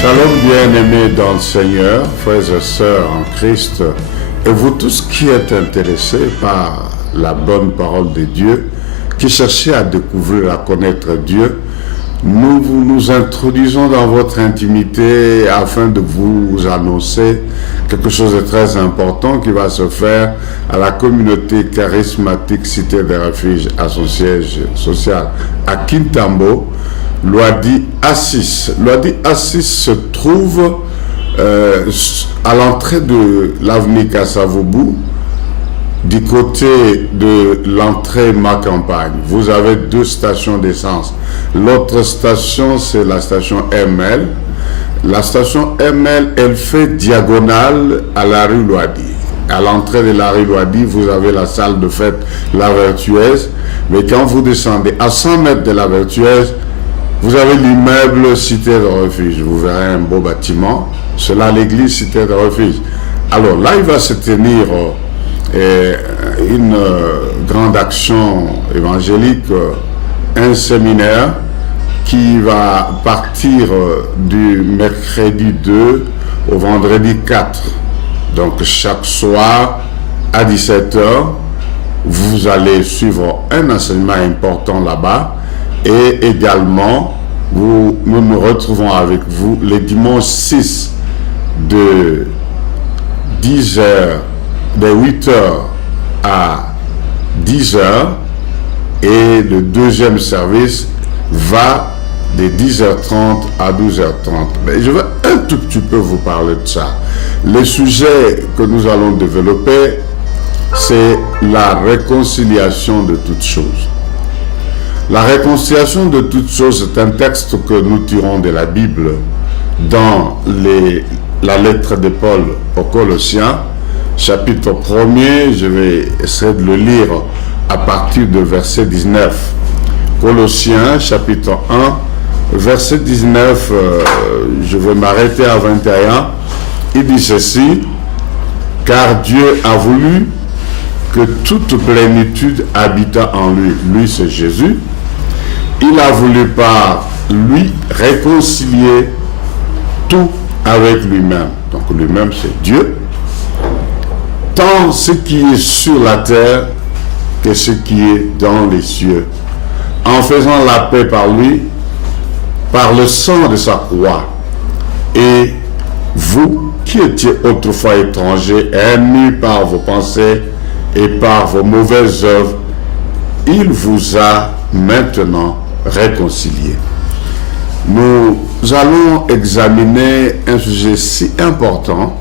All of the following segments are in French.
Shalom bien-aimés dans le Seigneur, frères et sœurs en Christ, et vous tous qui êtes intéressés par la bonne parole de Dieu, qui cherchez à découvrir, à connaître Dieu, nous nous introduisons dans votre intimité afin de vous annoncer quelque chose de très important qui va se faire à la communauté charismatique Cité des Refuges à son siège social à Kintambo. Loadi Assis. Loadi Assis se trouve à l'entrée de l'avenue Kassavoubou, du côté de l'entrée Ma Campagne. Vous avez deux stations d'essence. L'autre station, c'est la station ML. La station ML, elle fait diagonale à la rue Loadi. À l'entrée de la rue Loadi, vous avez la salle de fête La Vertueuse. Mais quand vous descendez à 100 mètres de La Vertueuse, vous avez l'immeuble Cité de Refuge. Vous verrez un beau bâtiment. C'est là l'église Cité de Refuge. Alors là, il va se tenir une grande action évangélique, un séminaire qui va partir du mercredi 2 au vendredi 4. Donc chaque soir à 17h, vous allez suivre un enseignement important là-bas. Et également, nous nous retrouvons avec vous les dimanches 6 de 10h, de 8h à 10h, et le deuxième service va de 10h30 à 12h30. Mais je vais un tout petit peu vous parler de ça. Le sujet que nous allons développer, c'est la réconciliation de toutes choses. La réconciliation de toutes choses est un texte que nous tirons de la Bible dans la lettre de Paul aux Colossiens, chapitre 1er. Je vais essayer de le lire à partir de verset 19. Colossiens, chapitre 1, verset 19, je vais m'arrêter à 21. Il dit ceci: « Car Dieu a voulu que toute plénitude habita en lui. » Lui, c'est Jésus. Il a voulu par lui réconcilier tout avec lui-même. Donc lui-même, c'est Dieu. Tant ce qui est sur la terre que ce qui est dans les cieux. En faisant la paix par lui, par le sang de sa croix. Et vous qui étiez autrefois étrangers, ennemis par vos pensées et par vos mauvaises œuvres, il vous a maintenant réconciliés. Nous allons examiner un sujet si important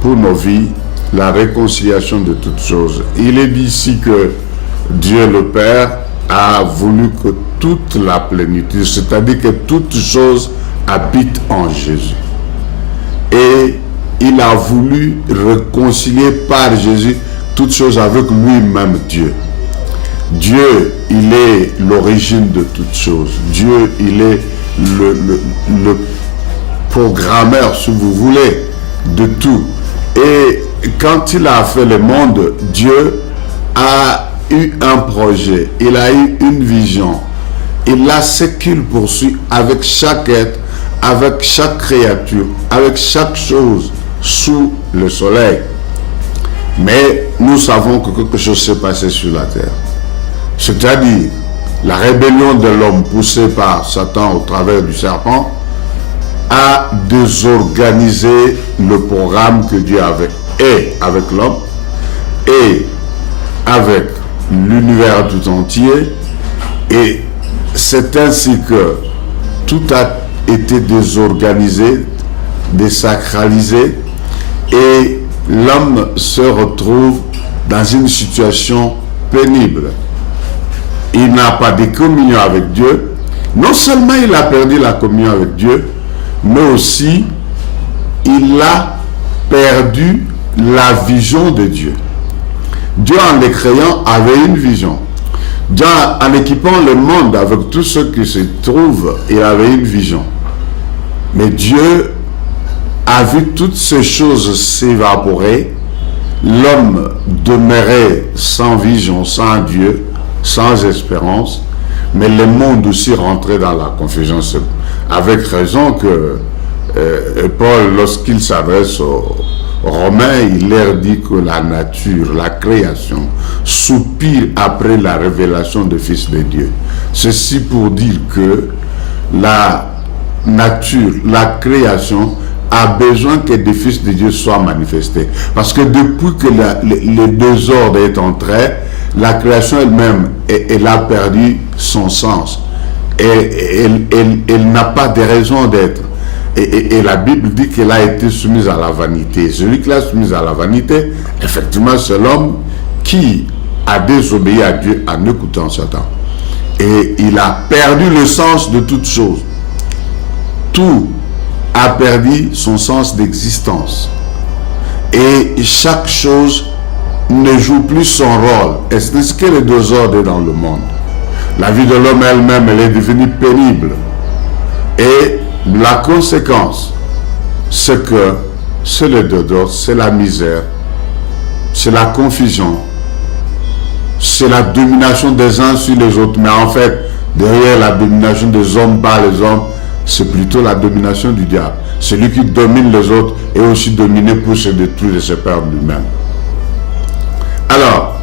pour nos vies, la réconciliation de toutes choses. Il est dit ici que Dieu le Père a voulu que toute la plénitude, c'est-à-dire que toute chose habite en Jésus. Et il a voulu réconcilier par Jésus toutes choses avec lui-même, Dieu. Dieu, il est l'origine de toutes choses. Dieu, il est le programmeur, si vous voulez, de tout. Et quand il a fait le monde, Dieu a eu un projet, il a eu une vision. Il a ce qu'il poursuit avec chaque être, avec chaque créature, avec chaque chose sous le soleil. Mais nous savons que quelque chose s'est passé sur la terre. C'est-à-dire la rébellion de l'homme poussée par Satan au travers du serpent a désorganisé le programme que Dieu avait, et avec l'homme et avec l'univers tout entier. Et c'est ainsi que tout a été désorganisé, désacralisé, et l'homme se retrouve dans une situation pénible. Il n'a pas de communion avec Dieu. Non seulement il a perdu la communion avec Dieu, mais aussi il a perdu la vision de Dieu. Dieu, en les créant, avait une vision. Dieu, en équipant le monde avec tout ce qui se trouve, il avait une vision. Mais Dieu a vu toutes ces choses s'évaporer. L'homme demeurait sans vision, sans Dieu, sans espérance, mais le monde aussi rentrait dans la confusion. Avec raison que Paul, lorsqu'il s'adresse aux Romains, il leur dit que la nature, la création, soupire après la révélation du Fils de Dieu. Ceci pour dire que la nature, la création, a besoin que des fils de Dieu soient manifestés. Parce que depuis que les deux ordres est entré, la création elle-même, elle a perdu son sens. Et elle n'a pas de raison d'être. Et la Bible dit qu'elle a été soumise à la vanité. Celui qui l'a soumise à la vanité, effectivement, c'est l'homme qui a désobéi à Dieu en écoutant Satan. Et il a perdu le sens de toute chose. Tout a perdu son sens d'existence. Et chaque chose ne joue plus son rôle. Et c'est ce que les deux ordres dans le monde. La vie de l'homme elle-même, elle est devenue pénible. Et la conséquence, c'est que c'est le désordre, c'est la misère, c'est la confusion, c'est la domination des uns sur les autres. Mais en fait, derrière la domination des hommes par les hommes, c'est plutôt la domination du diable. Celui qui domine les autres est aussi dominé pour se détruire et se perdre lui-même. Alors,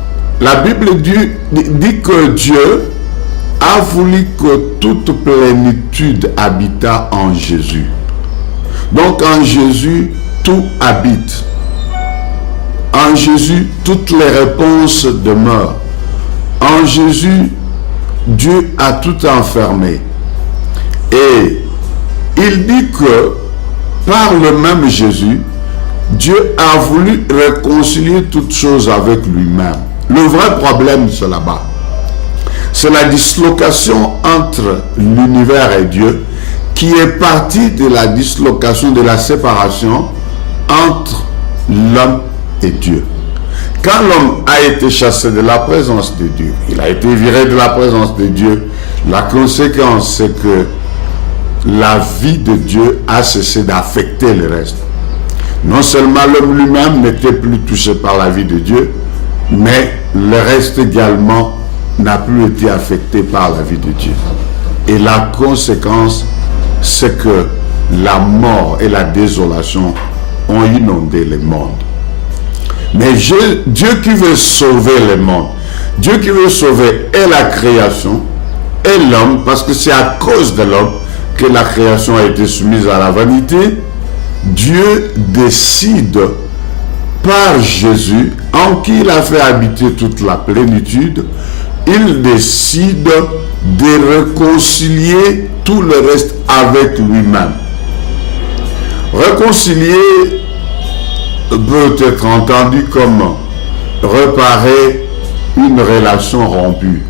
la Bible dit que Dieu a voulu que toute plénitude habita en Jésus. Donc en Jésus, tout habite. En Jésus, toutes les réponses demeurent. En Jésus, Dieu a tout enfermé. Et il dit que par le même Jésus, Dieu a voulu réconcilier toutes choses avec lui-même. Le vrai problème, c'est là-bas. C'est la dislocation entre l'univers et Dieu qui est partie de la dislocation, de la séparation entre l'homme et Dieu. Quand l'homme a été chassé de la présence de Dieu, il a été viré de la présence de Dieu, la conséquence c'est que la vie de Dieu a cessé d'affecter le reste. Non seulement l'homme lui-même n'était plus touché par la vie de Dieu, mais le reste également n'a plus été affecté par la vie de Dieu. Et la conséquence, c'est que la mort et la désolation ont inondé le monde. Mais Dieu qui veut sauver le monde, Dieu qui veut sauver et la création et l'homme, parce que c'est à cause de l'homme que la création a été soumise à la vanité, Dieu décide par Jésus, en qui il a fait habiter toute la plénitude, il décide de réconcilier tout le reste avec lui-même. Réconcilier peut être entendu comme réparer une relation rompue.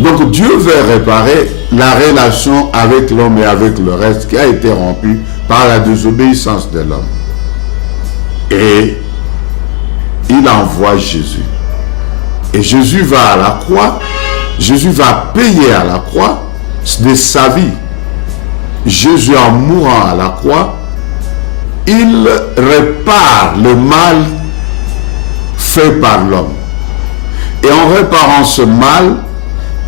Donc Dieu veut réparer la relation avec l'homme et avec le reste qui a été rompue par la désobéissance de l'homme. Et il envoie Jésus. Et Jésus va à la croix, Jésus va payer à la croix de sa vie. Jésus, en mourant à la croix, il répare le mal fait par l'homme. Et en réparant ce mal,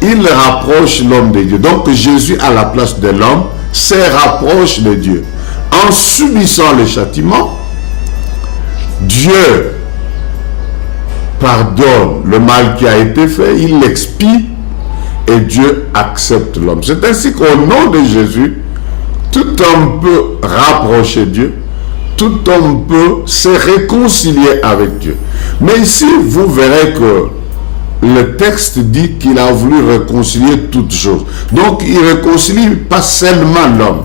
il rapproche l'homme de Dieu. Donc Jésus, à la place de l'homme, se rapproche de Dieu. En subissant le châtiment, Dieu pardonne le mal qui a été fait, il l'expie et Dieu accepte l'homme. C'est ainsi qu'au nom de Jésus, tout homme peut rapprocher Dieu, tout homme peut se réconcilier avec Dieu. Mais ici, vous verrez que le texte dit qu'il a voulu réconcilier toutes choses. Donc, il ne réconcilie pas seulement l'homme,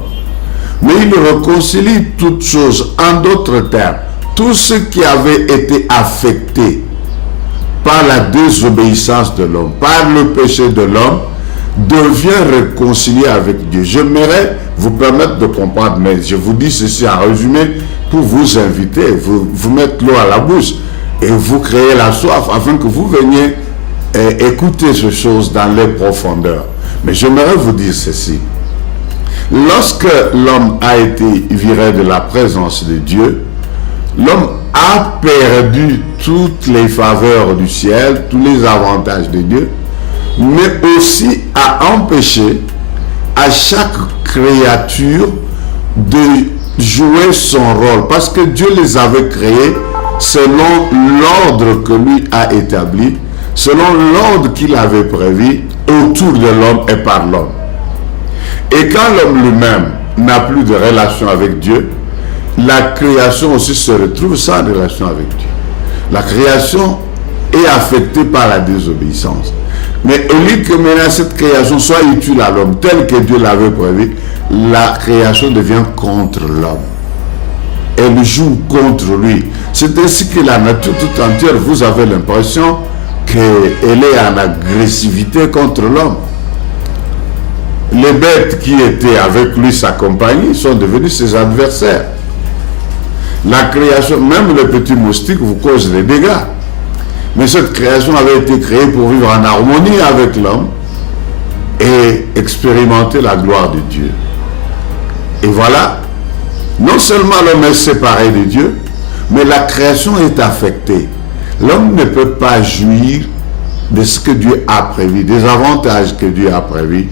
mais il réconcilie toutes choses. En d'autres termes, tout ce qui avait été affecté par la désobéissance de l'homme, par le péché de l'homme, devient réconcilié avec Dieu. J'aimerais vous permettre de comprendre, mais je vous dis ceci en résumé pour vous inviter, vous mettre l'eau à la bouche et vous créer la soif afin que vous veniez écouter ces choses dans les profondeurs. Mais j'aimerais vous dire ceci. Lorsque l'homme a été viré de la présence de Dieu, l'homme a perdu toutes les faveurs du ciel, tous les avantages de Dieu, mais aussi a empêché à chaque créature de jouer son rôle, parce que Dieu les avait créés selon l'ordre que lui a établi, selon l'ordre qu'il avait prévu autour de l'homme et par l'homme. Et quand l'homme lui-même n'a plus de relation avec Dieu, la création aussi se retrouve sans relation avec Dieu. La création est affectée par la désobéissance. Mais au lieu que maintenant cette création soit utile à l'homme tel que Dieu l'avait prévu, la création devient contre l'homme. Elle joue contre lui. C'est ainsi que la nature tout entière, vous avez l'impression qu'elle est en agressivité contre l'homme. Les bêtes qui étaient avec lui, sa compagnie, sont devenues ses adversaires. La création, même les petits moustiques vous causent des dégâts. Mais cette création avait été créée pour vivre en harmonie avec l'homme et expérimenter la gloire de Dieu. Et voilà, non seulement l'homme est séparé de Dieu, mais la création est affectée. L'homme ne peut pas jouir de ce que Dieu a prévu, des avantages que Dieu a prévus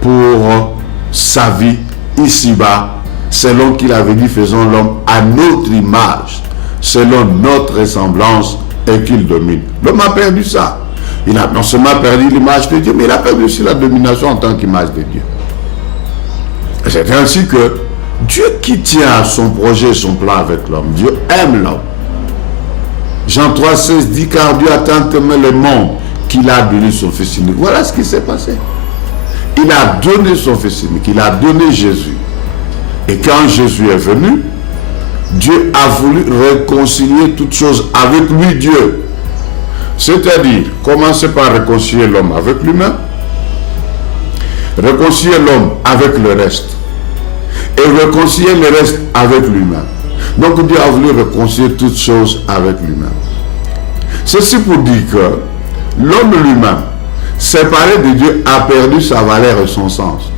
pour sa vie ici-bas, selon qu'il avait dit, faisons l'homme à notre image, selon notre ressemblance, et qu'il domine. L'homme a perdu ça. Il a non seulement perdu l'image de Dieu, mais il a perdu aussi la domination en tant qu'image de Dieu. Et c'est ainsi que Dieu qui tient à son projet et son plan avec l'homme, Dieu aime l'homme. Jean 3,16 dit, car Dieu a tant aimé le monde qu'il a donné son Fils unique. Voilà ce qui s'est passé. Il a donné son Fils unique, il a donné Jésus. Et quand Jésus est venu, Dieu a voulu réconcilier toutes choses avec lui, Dieu. C'est-à-dire, commencer par réconcilier l'homme avec lui-même, réconcilier l'homme avec le reste, et réconcilier le reste avec lui-même. Donc Dieu a voulu réconcilier toutes choses avec lui-même. Ceci pour dire que l'homme lui-même, séparé de Dieu, a perdu sa valeur et son sens.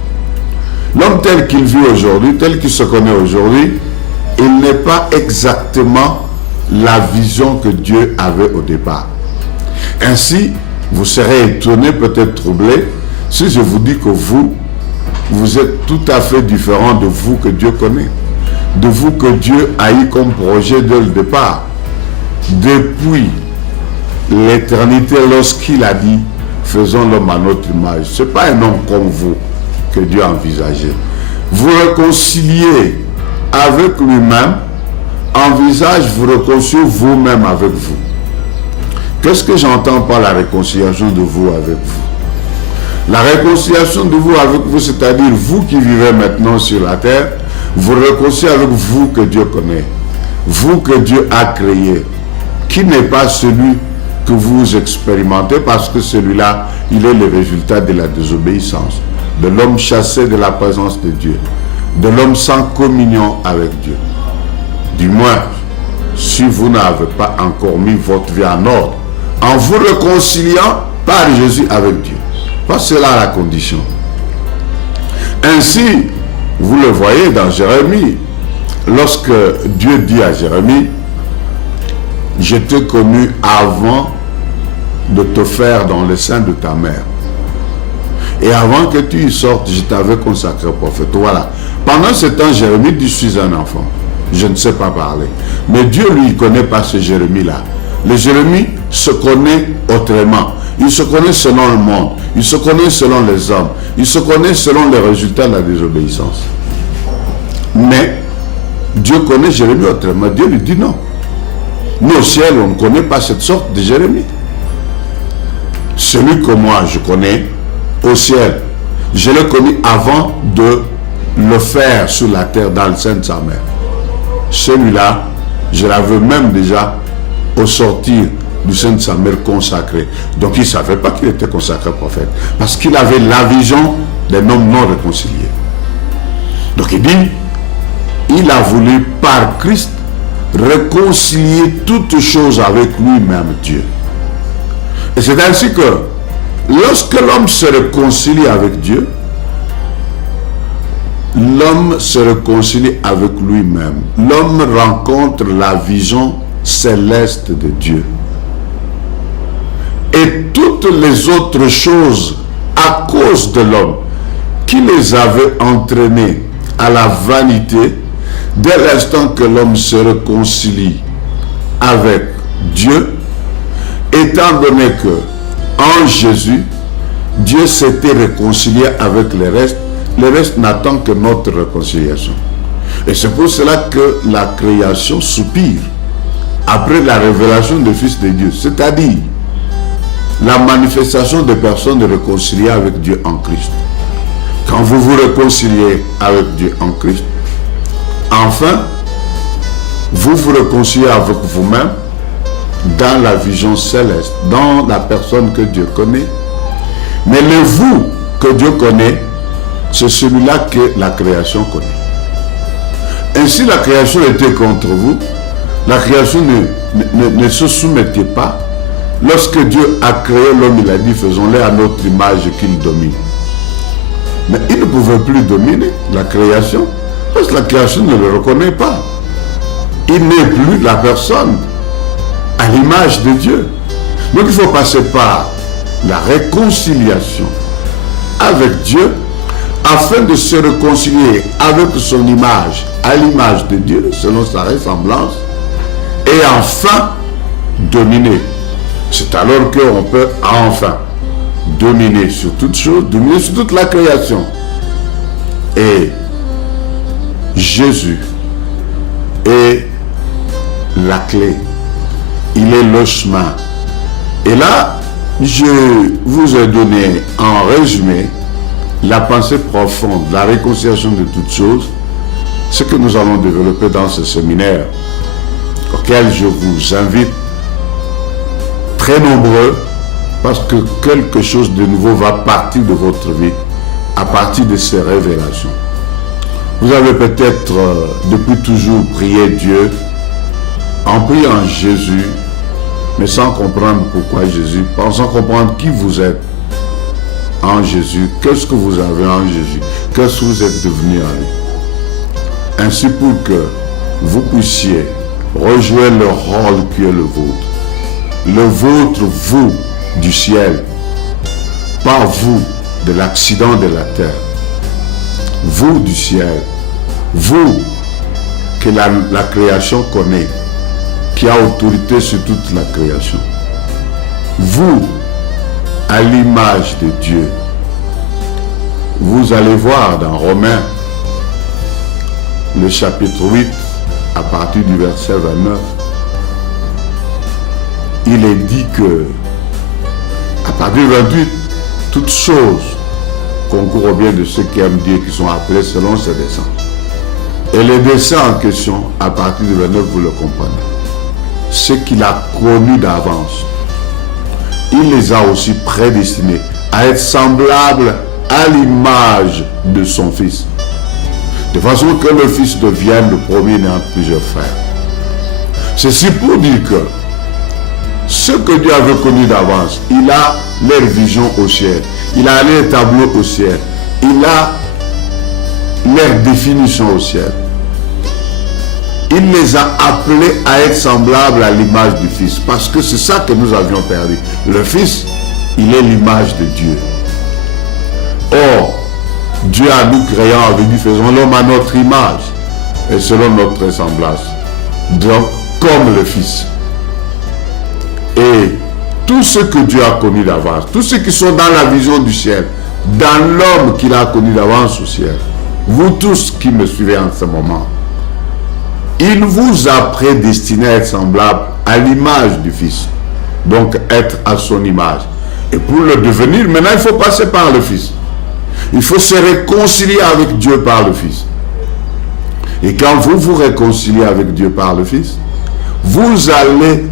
L'homme tel qu'il vit aujourd'hui, tel qu'il se connaît aujourd'hui, il n'est pas exactement la vision que Dieu avait au départ. Ainsi, vous serez étonné, peut-être troublé, si je vous dis que vous êtes tout à fait différent de vous que Dieu connaît, de vous que Dieu a eu comme projet dès le départ. Depuis l'éternité, lorsqu'il a dit, faisons l'homme à notre image, ce n'est pas un homme comme vous que Dieu a envisagé. Vous réconciliez avec lui-même, envisage, vous réconciliez vous-même avec vous. Qu'est-ce que j'entends par la réconciliation de vous avec vous? La réconciliation de vous avec vous, c'est-à-dire vous qui vivez maintenant sur la terre, vous réconciliez avec vous que Dieu connaît, vous que Dieu a créé, qui n'est pas celui que vous expérimentez, parce que celui-là, il est le résultat de la désobéissance, de l'homme chassé de la présence de Dieu, de l'homme sans communion avec Dieu. Du moins, si vous n'avez pas encore mis votre vie en ordre, en vous réconciliant par Jésus avec Dieu. Parce que c'est là la condition. Ainsi, vous le voyez dans Jérémie, lorsque Dieu dit à Jérémie, je t'ai connu avant de te faire dans le sein de ta mère. Et avant que tu y sortes, je t'avais consacré prophète. Voilà. Pendant ce temps, Jérémie dit, je suis un enfant. Je ne sais pas parler. Mais Dieu, lui, ne connaît pas ce Jérémie-là. Le Jérémie se connaît autrement. Il se connaît selon le monde. Il se connaît selon les hommes. Il se connaît selon les résultats de la désobéissance. Mais Dieu connaît Jérémie autrement. Dieu lui dit non. Nous au ciel, on ne connaît pas cette sorte de Jérémie. Celui que moi je connais au ciel, je l'ai connu avant de le faire sur la terre dans le sein de sa mère. Celui-là, je l'avais même déjà au sortir du sein de sa mère consacré. Donc il ne savait pas qu'il était consacré prophète, parce qu'il avait la vision d'un homme non réconcilié. Donc il dit, il a voulu par Christ réconcilier toutes choses avec lui-même, Dieu. Et c'est ainsi que lorsque l'homme se réconcilie avec Dieu, l'homme se réconcilie avec lui-même. L'homme rencontre la vision céleste de Dieu. Et toutes les autres choses, à cause de l'homme, qui les avait entraînés à la vanité, Dès l'instant que l'homme se réconcilie avec Dieu, étant donné que en Jésus, Dieu s'était réconcilié avec le reste n'attend que notre réconciliation. Et c'est pour cela que la création soupire après la révélation du Fils de Dieu, c'est-à-dire la manifestation des personnes réconciliées avec Dieu en Christ. Quand vous vous réconciliez avec Dieu en Christ, enfin, vous vous réconciliez avec vous-même dans la vision céleste, dans la personne que Dieu connaît. Mais le vous que Dieu connaît, c'est celui-là que la création connaît. Ainsi, la création était contre vous. La création ne se soumettait pas. Lorsque Dieu a créé l'homme, il a dit, faisons-le à notre image qu'il domine. Mais il ne pouvait plus dominer la création, parce que la création ne le reconnaît pas. Il n'est plus la personne à l'image de Dieu. Donc il faut passer par la réconciliation avec Dieu, afin de se réconcilier avec son image, à l'image de Dieu, selon sa ressemblance, et enfin dominer. C'est alors qu'on peut enfin dominer sur toute chose, dominer sur toute la création. Et Jésus est la clé. Il est le chemin. Et là, je vous ai donné en résumé la pensée profonde, la réconciliation de toutes choses, ce que nous allons développer dans ce séminaire, auquel je vous invite très nombreux, parce que quelque chose de nouveau va partir de votre vie à partir de ces révélations. Vous avez peut-être depuis toujours prié Dieu, en priant Jésus, mais sans comprendre pourquoi Jésus, sans comprendre qui vous êtes en Jésus, qu'est-ce que vous avez en Jésus, qu'est-ce que vous êtes devenu en lui. Ainsi pour que vous puissiez rejouer le rôle qui est le vôtre, vous du ciel, pas vous de l'accident de la terre, vous du ciel, vous que la création connaît, qui a autorité sur toute la création, vous à l'image de Dieu. Vous allez voir dans Romains, le chapitre 8, à partir du verset 29, il est dit que, à partir du 28, toutes choses concourent au bien de ceux qui aiment Dieu, qui sont appelés selon ses desseins. Et les desseins en question, à partir du 29, vous le comprenez. Ce qu'il a connu d'avance, il les a aussi prédestinés à être semblables à l'image de son Fils, de façon que le Fils devienne le premier d'entre plusieurs frères. Ceci pour dire que ce que Dieu avait connu d'avance, il a leur vision au ciel, il a leur tableau au ciel, il a leur définition au ciel. Il les a appelés à être semblables à l'image du Fils, parce que c'est ça que nous avions perdu. Le Fils, il est l'image de Dieu. Or, Dieu a nous créant avait dit, faisons l'homme à notre image et selon notre ressemblance. Donc, comme le Fils. Et tout ce que Dieu a connu d'avance, tous ceux qui sont dans la vision du ciel, dans l'homme qu'il a connu d'avance au ciel, vous tous qui me suivez en ce moment, il vous a prédestiné à être semblable à l'image du Fils. Donc être à son image. Et pour le devenir, maintenant il faut passer par le Fils. Il faut se réconcilier avec Dieu par le Fils. Et quand vous vous réconciliez avec Dieu par le Fils, vous allez,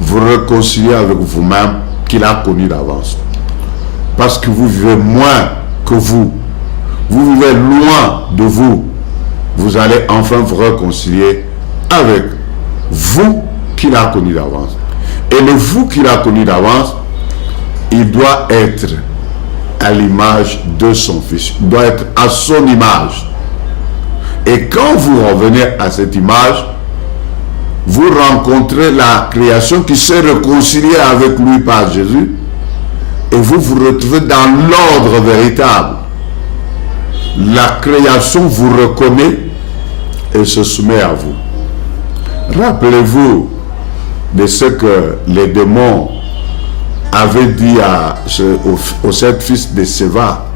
vous réconcilier avec vous-même qu'il a connu d'avance. Parce que vous vivez moins que vous. Vous vivez loin de vous. Vous allez enfin vous réconcilier avec vous qu'il a connu d'avance. Et le vous qu'il a connu d'avance, il doit être à l'image de son Fils. Il doit être à son image. Et quand vous revenez à cette image, vous rencontrez la création qui s'est réconciliée avec lui par Jésus. Et vous vous retrouvez dans l'ordre véritable. La création vous reconnaît et se soumet à vous. Rappelez-vous de ce que les démons avaient dit aux 7 fils de Séva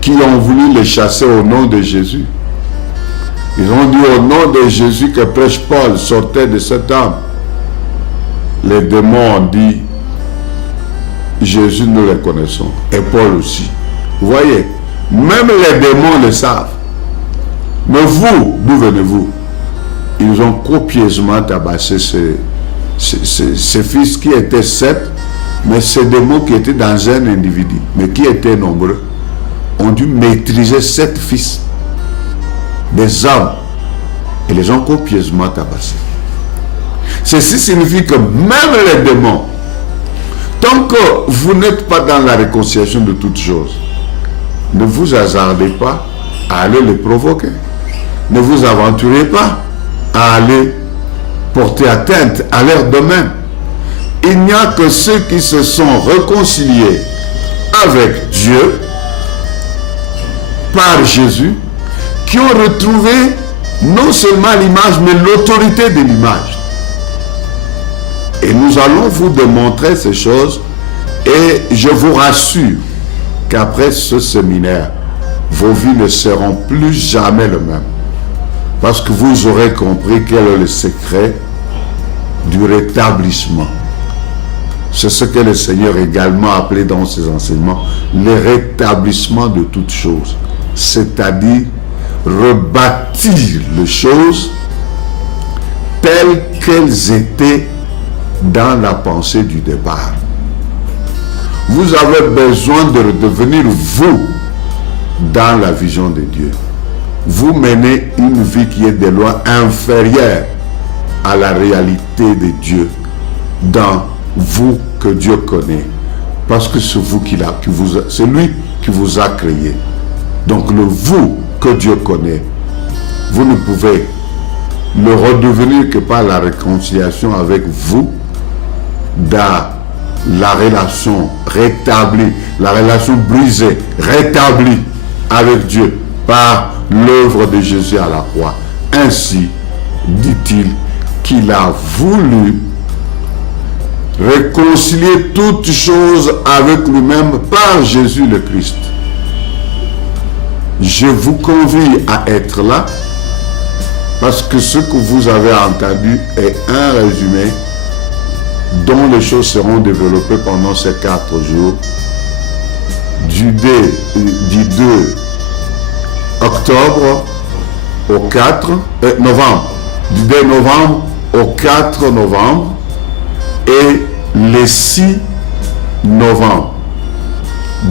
qui ont voulu les chasser au nom de Jésus. Ils ont dit au nom de Jésus que prêche Paul sortait de cet homme. Les démons ont dit Jésus, nous le connaissons, et Paul aussi. Vous voyez, même les démons le savent. Mais vous, d'où venez-vous? Ils ont copieusement tabassé ces fils qui étaient 7, mais ces démons qui étaient dans un individu, mais qui étaient nombreux, ont dû maîtriser 7 fils, des hommes, et les ont copieusement tabassés. Ceci signifie que même les démons, tant que vous n'êtes pas dans la réconciliation de toutes choses, ne vous hasardez pas à aller les provoquer. Ne vous aventurez pas à aller porter atteinte à leur domaine. Il n'y a que ceux qui se sont réconciliés avec Dieu par Jésus qui ont retrouvé non seulement l'image, mais l'autorité de l'image. Et nous allons vous démontrer ces choses et je vous rassure qu'après ce séminaire, vos vies ne seront plus jamais les mêmes. Parce que vous aurez compris quel est le secret du rétablissement. C'est ce que le Seigneur également a appelé dans ses enseignements le rétablissement de toutes choses. C'est-à-dire rebâtir les choses telles qu'elles étaient dans la pensée du départ. Vous avez besoin de redevenir vous dans la vision de Dieu. Vous menez une vie qui est de loin inférieure à la réalité de Dieu dans vous que Dieu connaît. Parce que c'est vous c'est lui qui vous a créé. Donc le vous que Dieu connaît, vous ne pouvez le redevenir que par la réconciliation avec vous dans la relation rétablie, la relation brisée, rétablie avec Dieu par l'œuvre de Jésus à la croix. Ainsi, dit-il, qu'il a voulu réconcilier toutes choses avec lui-même par Jésus le Christ. Je vous convie à être là parce que ce que vous avez entendu est un résumé dont les choses seront développées pendant ces 4 jours du 2 octobre au 4 novembre, du 2 novembre au 4 novembre et le 6 novembre.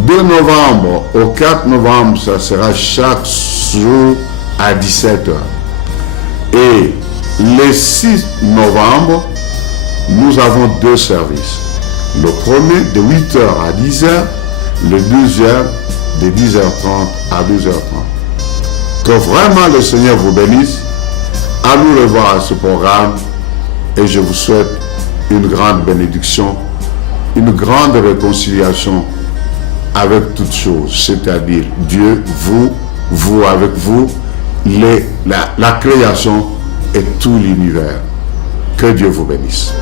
2 novembre au 4 novembre, ça sera chaque jour à 17h. Et le 6 novembre, nous avons 2 services. Le premier de 8h à 10h, le deuxième de 10h30 à 12h30. Que vraiment le Seigneur vous bénisse. À nous revoir à ce programme et je vous souhaite une grande bénédiction, une grande réconciliation avec toutes choses, c'est-à-dire Dieu, vous avec vous, la création et tout l'univers. Que Dieu vous bénisse.